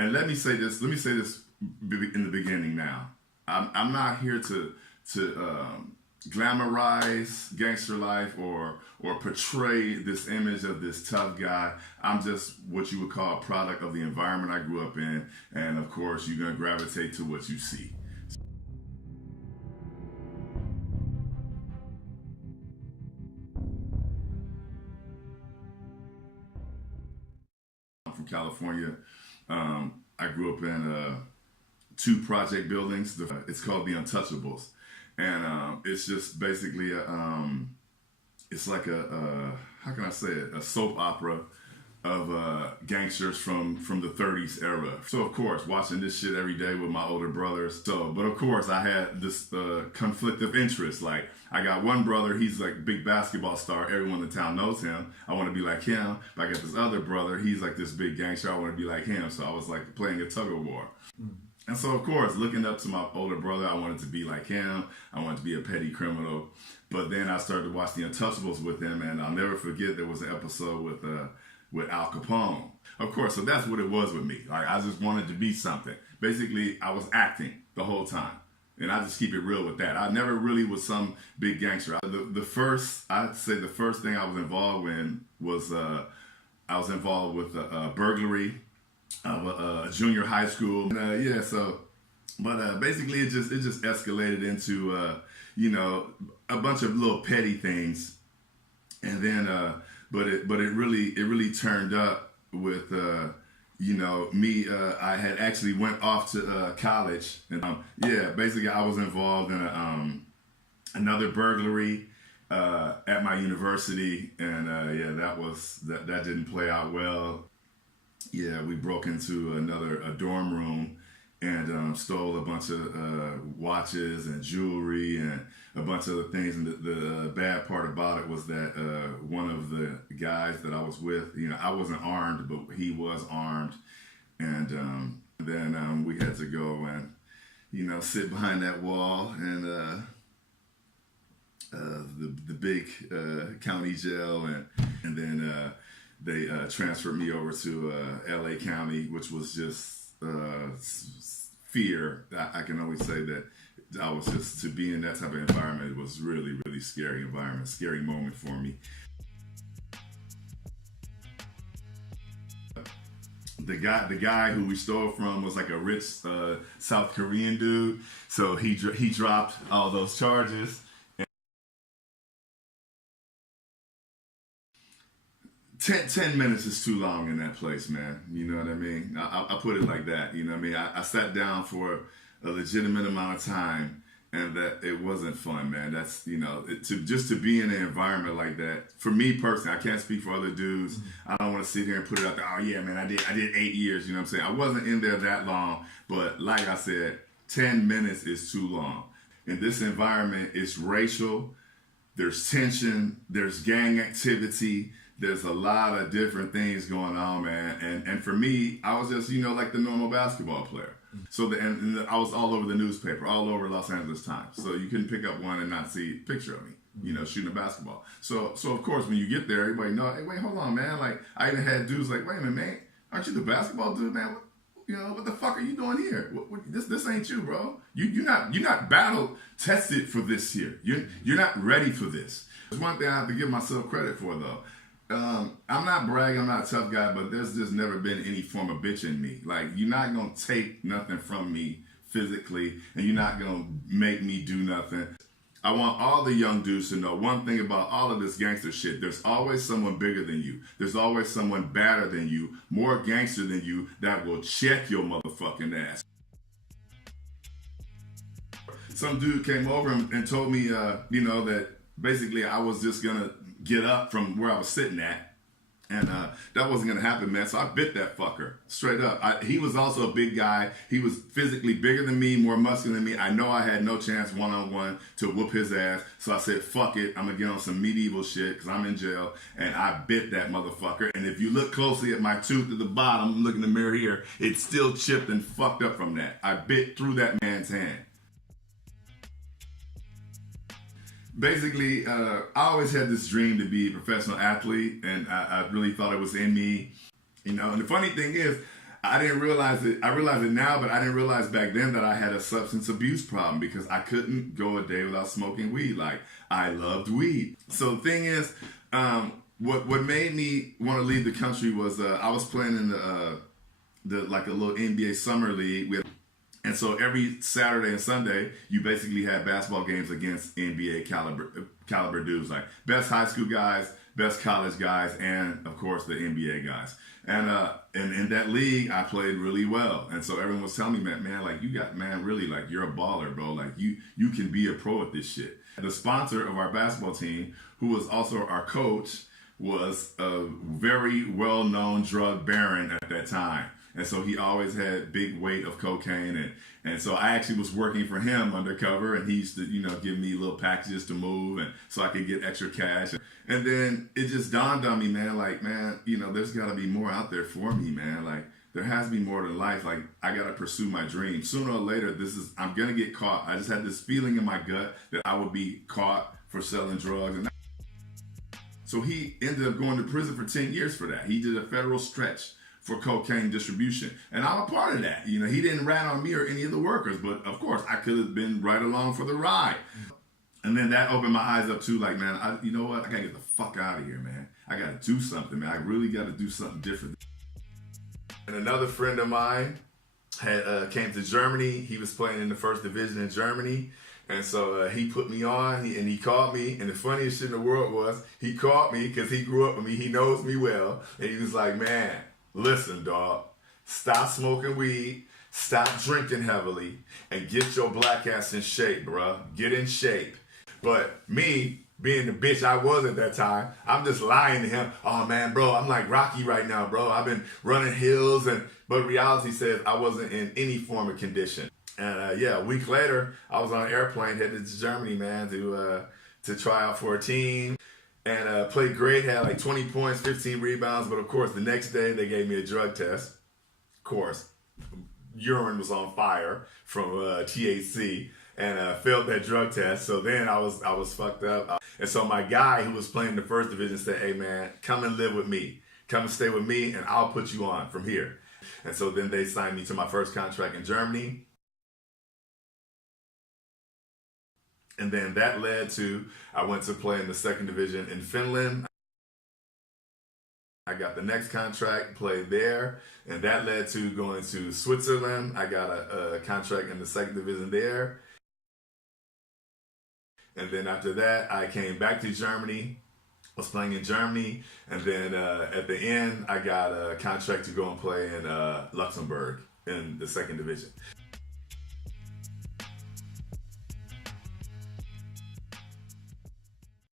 And let me say this in the beginning now. I'm not here to glamorize gangster life or portray this image of this tough guy. I'm just what you would call a product of the environment I grew up in, and of course you're gonna gravitate to what you see. I'm from California. I grew up in 2 project buildings. It's called the Untouchables. And it's just basically it's like how can I say it? A soap opera of gangsters from the 30s era. So of course, watching this shit every day with my older brothers. But of course, I had this conflict of interest. Like, I got one brother, he's like a big basketball star. Everyone in the town knows him. I want to be like him. But I got this other brother, he's like this big gangster. I want to be like him. So I was like playing a tug of war. And so, of course, looking up to my older brother, I wanted to be like him. I wanted to be a petty criminal. But then I started to watch The Untouchables with him, and I'll never forget there was an episode with Al Capone. Of course, so that's what it was with me. Like, I just wanted to be something. Basically, I was acting the whole time. And I just keep it real with that. I never really was some big gangster. I'd say the first thing I was involved in was I was involved with burglary of a junior high school. Basically it just escalated into a bunch of little petty things, and then but it really turned up with me. I had actually went off to college, and basically I was involved in another burglary at my university, and that didn't play out well. Yeah, we broke into a dorm room and stole a bunch of watches and jewelry and a bunch of other things. And the bad part about it was that one of the guys that I was with, I wasn't armed, but he was armed. And then we had to go and, sit behind that wall and the big county jail, and then they transferred me over to LA County, which was just fear. I can only say that I was just, to be in that type of environment, it was really, really scary environment, scary moment for me. The guy who we stole from was like a rich South Korean dude, so he dropped all those charges. 10 minutes is too long in that place, man. You know what I mean? I put it like that. You know what I mean? I sat down for a legitimate amount of time, and that it wasn't fun, man. That's, just to be in an environment like that, for me personally, I can't speak for other dudes. I don't want to sit here and put it out there, oh yeah, man, I did 8 years, you know what I'm saying? I wasn't in there that long, but like I said, 10 minutes is too long. In this environment, it's racial, there's tension, there's gang activity, there's a lot of different things going on, man. And for me, I was just, like the normal basketball player. So I was all over the newspaper, all over Los Angeles Times. So you couldn't pick up one and not see a picture of me, shooting a basketball. So of course, when you get there, everybody know, hey, wait, hold on, man. Like, I even had dudes like, wait a minute, man, aren't you the basketball dude, man? What the fuck are you doing here? This ain't you, bro. You're not battle tested for this here. You're not ready for this. There's one thing I have to give myself credit for, though. I'm not bragging, I'm not a tough guy, but there's just never been any form of bitch in me. Like, you're not gonna take nothing from me physically, and you're not gonna make me do nothing. I want all the young dudes to know one thing about all of this gangster shit. There's always someone bigger than you. There's always someone badder than you, more gangster than you, that will check your motherfucking ass. Some dude came over and told me, that basically I was just gonna get up from where I was sitting at, and that wasn't gonna happen, man. So I bit that fucker straight up. He was also a big guy. He was physically bigger than me, more muscular than me. I know I had no chance one-on-one to whoop his ass, so I said, fuck it, I'm gonna get on some medieval shit because I'm in jail, and I bit that motherfucker. And if you look closely at my tooth at the bottom, look in the mirror here, it's still chipped and fucked up from that. I bit through that man's hand. Basically, I always had this dream to be a professional athlete, and I really thought it was in me, And the funny thing is, I didn't realize it. I realize it now, but I didn't realize back then that I had a substance abuse problem because I couldn't go a day without smoking weed. Like, I loved weed. So the thing is, what made me want to leave the country was I was playing in the like a little NBA summer league. And so every Saturday and Sunday, you basically had basketball games against NBA caliber dudes, like best high school guys, best college guys, and of course the NBA guys. And in that league, I played really well. And so everyone was telling me, man, like really, like you're a baller, bro. Like you can be a pro at this shit. The sponsor of our basketball team, who was also our coach, was a very well-known drug baron at that time. And so he always had big weight of cocaine. And so I actually was working for him undercover, and he used to, give me little packages to move and so I could get extra cash. And then it just dawned on me, man, like, there's got to be more out there for me, man. Like, there has to be more to life. Like, I got to pursue my dream. Sooner or later, I'm going to get caught. I just had this feeling in my gut that I would be caught for selling drugs. And so he ended up going to prison for 10 years for that. He did a federal stretch for cocaine distribution. And I'm a part of that. He didn't rat on me or any of the workers, but of course I could have been right along for the ride. And then that opened my eyes up too, like, man, you know what? I gotta get the fuck out of here, man. I gotta do something, man. I really gotta do something different. And another friend of mine came to Germany. He was playing in the first division in Germany. And so he put me on, and he called me. And the funniest shit in the world was he called me because he grew up with me. He knows me well. And he was like, man, listen, dog, stop smoking weed, stop drinking heavily, and get your black ass in shape, bruh. Get in shape. But me, being the bitch I was at that time, I'm just lying to him. Oh, man, bro, I'm like Rocky right now, bro. I've been running hills. But reality says I wasn't in any form of condition. And a week later, I was on an airplane headed to Germany, man, to try out for a team. And played great, had like 20 points, 15 rebounds. But of course, the next day they gave me a drug test. Of course, urine was on fire from THC, and failed that drug test. So then I was fucked up. And so my guy who was playing the first division said, hey man, come and live with me. Come and stay with me, and I'll put you on from here. And so then they signed me to my first contract in Germany. And then that led to, I went to play in the second division in Finland. I got the next contract, played there, and that led to going to Switzerland. I got a contract in the second division there. And then after that, I came back to Germany, was playing in Germany, and then at the end, I got a contract to go and play in Luxembourg in the second division.